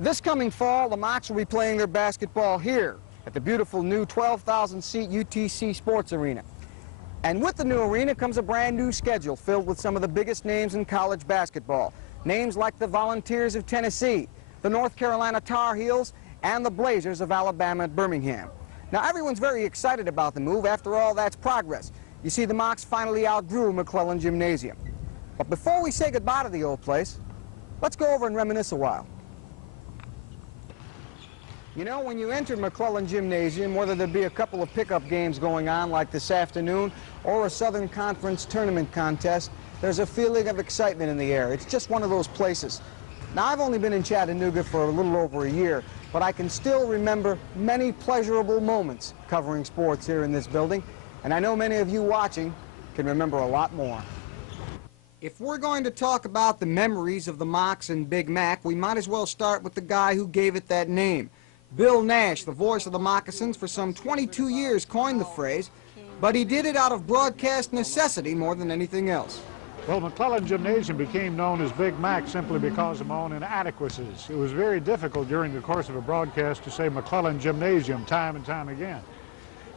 This coming fall, the Mocs will be playing their basketball here at the beautiful new 12,000-seat UTC Sports Arena. And with the new arena comes a brand new schedule filled with some of the biggest names in college basketball. Names like the Volunteers of Tennessee, the North Carolina Tar Heels, and the Blazers of Alabama at Birmingham. Now, everyone's very excited about the move. After all, that's progress. You see, the Mocs finally outgrew Maclellan Gymnasium. But before we say goodbye to the old place, let's go over and reminisce a while. You know, when you enter Maclellan Gymnasium, whether there be a couple of pickup games going on like this afternoon or a Southern Conference tournament contest, there's a feeling of excitement in the air. It's just one of those places. Now, I've only been in Chattanooga for a little over a year, but I can still remember many pleasurable moments covering sports here in this building, and I know many of you watching can remember a lot more. If we're going to talk about the memories of the Mocs and Big Mac, we might as well start with the guy who gave it that name. Bill Nash, the voice of the Moccasins for some 22 years, coined the phrase, but he did it out of broadcast necessity more than anything else. Well, Maclellan Gymnasium became known as Big Mac simply because of my own inadequacies. It was very difficult during the course of a broadcast to say Maclellan Gymnasium time and time again.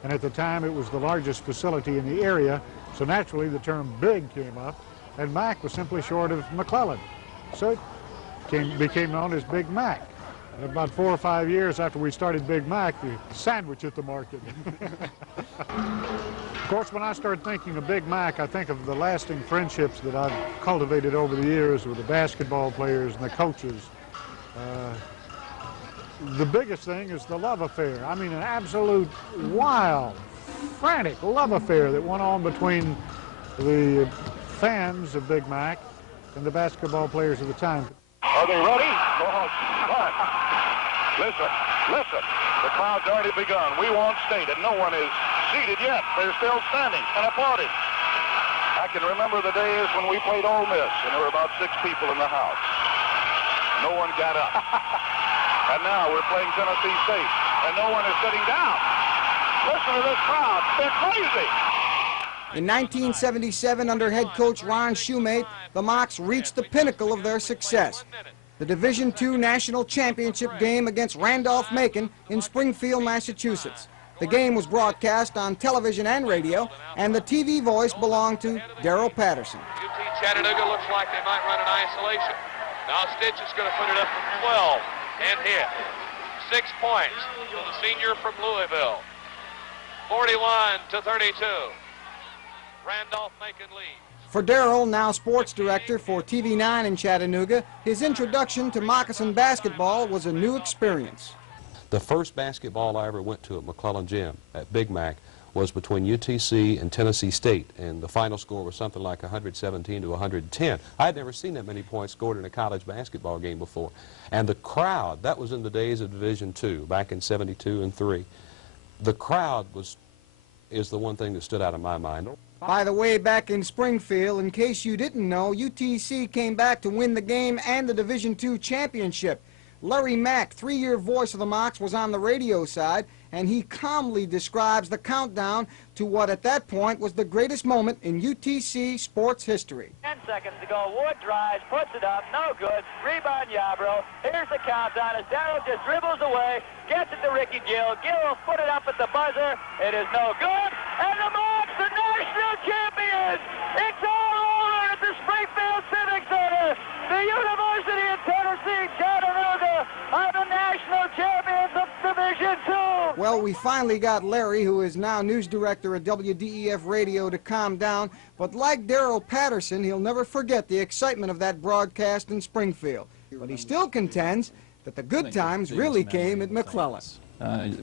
And at the time, it was the largest facility in the area, so naturally the term Big came up, and Mac was simply short of McClellan. So it became known as Big Mac. About 4 or 5 years after we started Big Mac, the sandwich hit the market. Of course, when I start thinking of Big Mac, I think of the lasting friendships that I've cultivated over the years with the basketball players and the coaches. The biggest thing is the love affair. I mean, an absolute wild, frantic love affair that went on between the fans of Big Mac and the basketball players of the time. Are they ready? Listen, listen. The crowd's already begun. We won't state it. No one is seated yet. They're still standing and applauding. I can remember the days when we played Ole Miss, and there were about 6 people in the house. No one got up. And now we're playing Tennessee State, and no one is sitting down. Listen to this crowd. They're crazy. In 1977, under head coach Ron Shoemate, the Mocs reached the pinnacle of their success. The Division II National Championship game against Randolph-Macon in Springfield, Massachusetts. The game was broadcast on television and radio, and the TV voice belonged to Darrell Patterson. UT Chattanooga looks like they might run an isolation. Now Stitch is going to put it up from 12 and hit. 6 points to the senior from Louisville. 41-32. Randolph-Macon leads. For Darrell, now sports director for TV9 in Chattanooga, his introduction to moccasin basketball was a new experience. The first basketball I ever went to at Maclellan Gym at Big Mac was between UTC and Tennessee State, and the final score was something like 117 to 110. I had never seen that many points scored in a college basketball game before. And the crowd, that was in the days of Division II, back in 72 and 3. The crowd is the one thing that stood out in my mind. By the way, back in Springfield, in case you didn't know, UTC came back to win the game and the Division II championship. Larry Mack, 3-year voice of the Mocs, was on the radio side, and he calmly describes the countdown to what at that point was the greatest moment in UTC sports history. 10 seconds to go. Wood drives, puts it up, no good. Rebound Yarbrough. Here's the countdown as Darrell just dribbles away, gets it to Ricky Gill. Gill will put it up at the buzzer. It is no good. And the Mocs are national champions. It's all over at the Springfield Civic Center. The University of Tennessee Chattanooga are the national champions of Division II. Well, we finally got Larry, who is now news director at WDEF Radio, to calm down. But like Darrell Patterson, he'll never forget the excitement of that broadcast in Springfield. But he still contends that the good times really came at McClellan.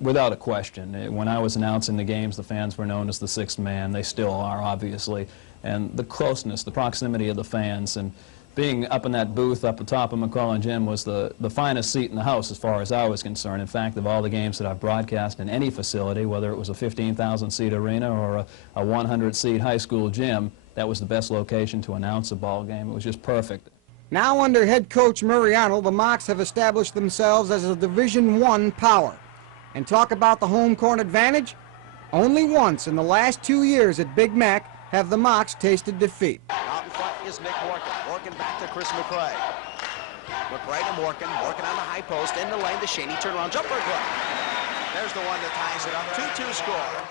Without a question. When I was announcing the games, the fans were known as the sixth man. They still are, obviously. And the closeness, the proximity of the fans, and being up in that booth up atop of Maclellan Gym was the finest seat in the house as far as I was concerned. In fact, of all the games that I've broadcast in any facility, whether it was a 15,000-seat arena or a 100-seat high school gym, that was the best location to announce a ball game. It was just perfect. Now under head coach Murray Arnold, the Mocs have established themselves as a Division I power. And talk about the home court advantage? Only once in the last 2 years at Big Mac have the Mocs tasted defeat. Out in front is Nick Morgan. Morgan back to Chris McCray. Look right at working on the high post, in the lane to Shaney, turnaround jumper good. There's the one that ties it up, 2-2 score.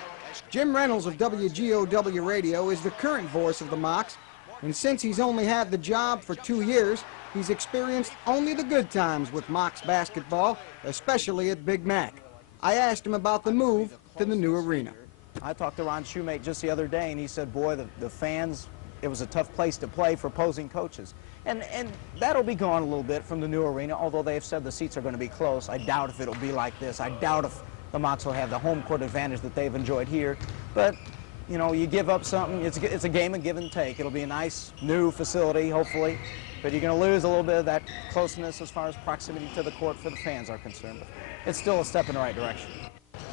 Jim Reynolds of WGOW Radio is the current voice of the Mocs, and since he's only had the job for 2 years, he's experienced only the good times with Mocs basketball, especially at Big Mac. I asked him about the move to the new arena. I talked to Ron Shoemate just the other day, and he said, boy, the fans, it was a tough place to play for opposing coaches. And that'll be gone a little bit from the new arena, although they have said the seats are going to be close. I doubt if it'll be like this. I doubt if the Mocs will have the home court advantage that they've enjoyed here. But, you know, you give up something. It's a game of give and take. It'll be a nice new facility, hopefully. But you're going to lose a little bit of that closeness as far as proximity to the court for the fans are concerned. But it's still a step in the right direction.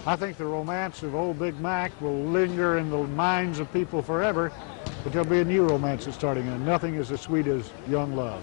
I think the romance of old Big Mac will linger in the minds of people forever, but there'll be a new romance that's starting, and nothing is as sweet as young love.